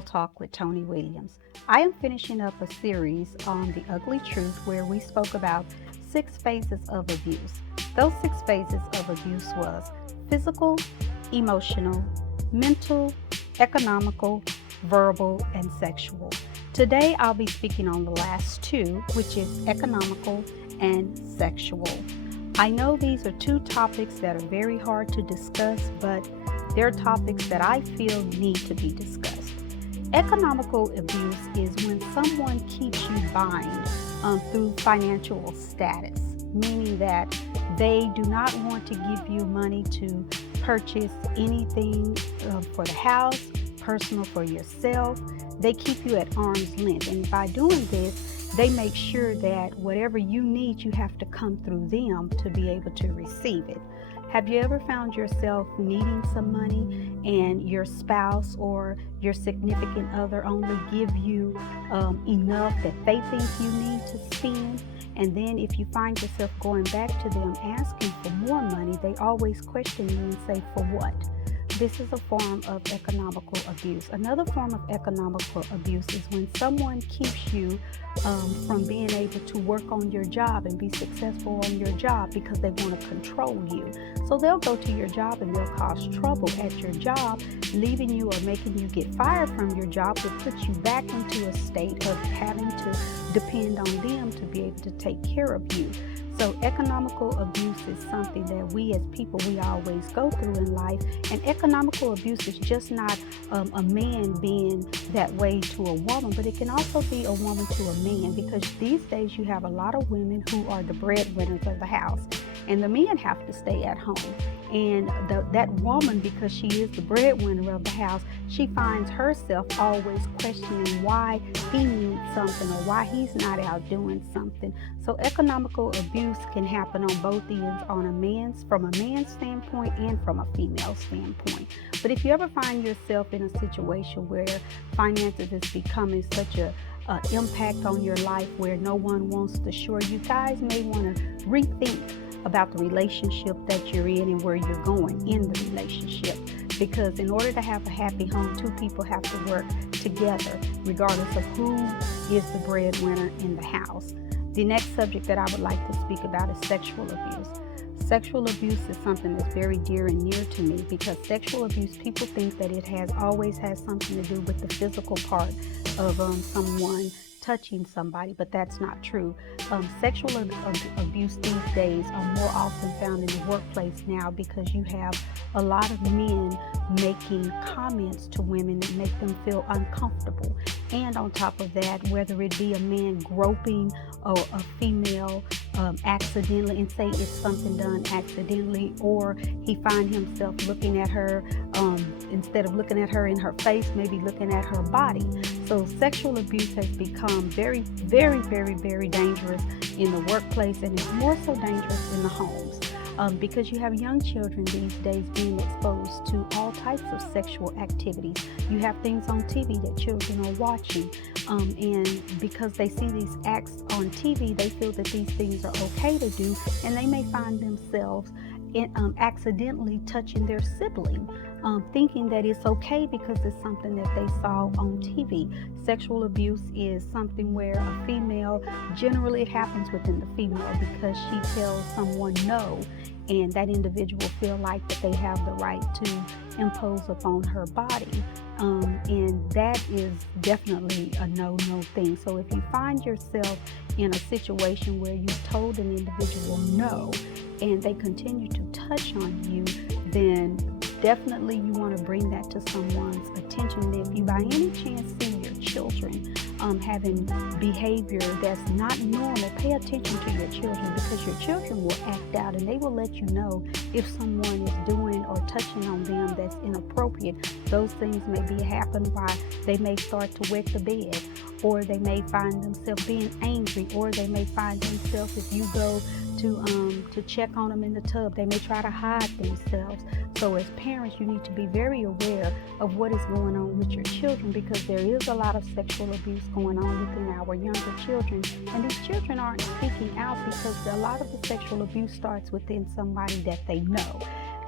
Real Talk with Tony Williams. I am finishing up a series on The Ugly Truth where we spoke about 6 phases of abuse. Those 6 phases of abuse was physical, emotional, mental, economical, verbal, and sexual. Today I'll be speaking on the last 2, which is economical and sexual. I know these are 2 topics that are very hard to discuss, but they're topics that I feel need to be discussed. Economical abuse is when someone keeps you bind through financial status, meaning that they do not want to give you money to purchase anything for the house, personal for yourself. They keep you at arm's length, and by doing this, they make sure that whatever you need, you have to come through them to be able to receive it. Have you ever found yourself needing some money and your spouse or your significant other only give you enough that they think you need to spend? And then if you find yourself going back to them asking for more money, they always question you and say, for what? This is a form of economical abuse. Another form of economical abuse is when someone keeps you from being able to work on your job and be successful on your job because they want to control you. So they'll go to your job and they'll cause trouble at your job, leaving you or making you get fired from your job, to put you back into a state of having to depend on them to be able to take care of you. So economical abuse is something that we as people, we always go through in life. And economical abuse is just not a man being that way to a woman, but it can also be a woman to a man, because these days you have a lot of women who are the breadwinners of the house, and the men have to stay at home. And that woman, because she is the breadwinner of the house, she finds herself always questioning why he needs something or why he's not out doing something. So economical abuse can happen on both ends, from a man's standpoint and from a female standpoint. But if you ever find yourself in a situation where finances is becoming such a impact on your life where no one wants to shore, you guys may want to rethink about the relationship that you're in and where you're going in the relationship. Because in order to have a happy home, 2 people have to work together, regardless of who is the breadwinner in the house. The next subject that I would like to speak about is sexual abuse. Sexual abuse is something that's very dear and near to me, because sexual abuse, people think that it always has something to do with the physical part of someone touching somebody, but that's not true. Sexual abuse these days are more often found in the workplace now, because you have a lot of men making comments to women that make them feel uncomfortable. And on top of that, whether it be a man groping a female accidentally, and say it's something done accidentally, or he find himself looking at her, instead of looking at her in her face, maybe looking at her body. So sexual abuse has become very, very, very, very dangerous in the workplace, and it's more so dangerous in the homes. Because you have young children these days being exposed to all types of sexual activities. You have things on TV that children are watching, and because they see these acts on TV, they feel that these things are okay to do, and they may find themselves accidentally touching their sibling, thinking that it's okay because it's something that they saw on TV. Sexual abuse is something where a female, generally it happens within the female, because she tells someone no, and that individual feel like that they have the right to impose upon her body. And that is definitely a no-no thing. So if you find yourself in a situation where you've told an individual no, and they continue to touch on you, then definitely you want to bring that to someone's attention. And if you by any chance see your children having behavior that's not normal, pay attention to your children, because your children will act out and they will let you know if someone is doing or touching on them that's inappropriate. Those things may be happening while they may start to wet the bed, or they may find themselves being angry, or they may find themselves, if you go to check on them in the tub, they may try to hide themselves. So as parents, you need to be very aware of what is going on with your children, because there is a lot of sexual abuse going on within our younger children, and these children aren't speaking out because a lot of the sexual abuse starts within somebody that they know.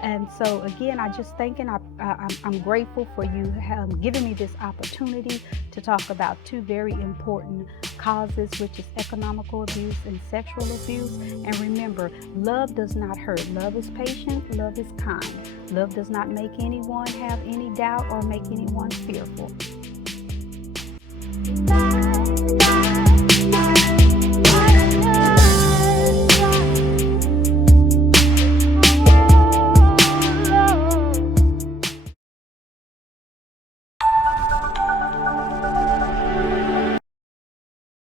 And so again, I just thinking, I'm grateful for you giving me this opportunity to talk about two very important causes, which is economical abuse and sexual abuse. And remember, love does not hurt. Love is patient. Love is kind. Love does not make anyone have any doubt or make anyone fearful. Bye, bye.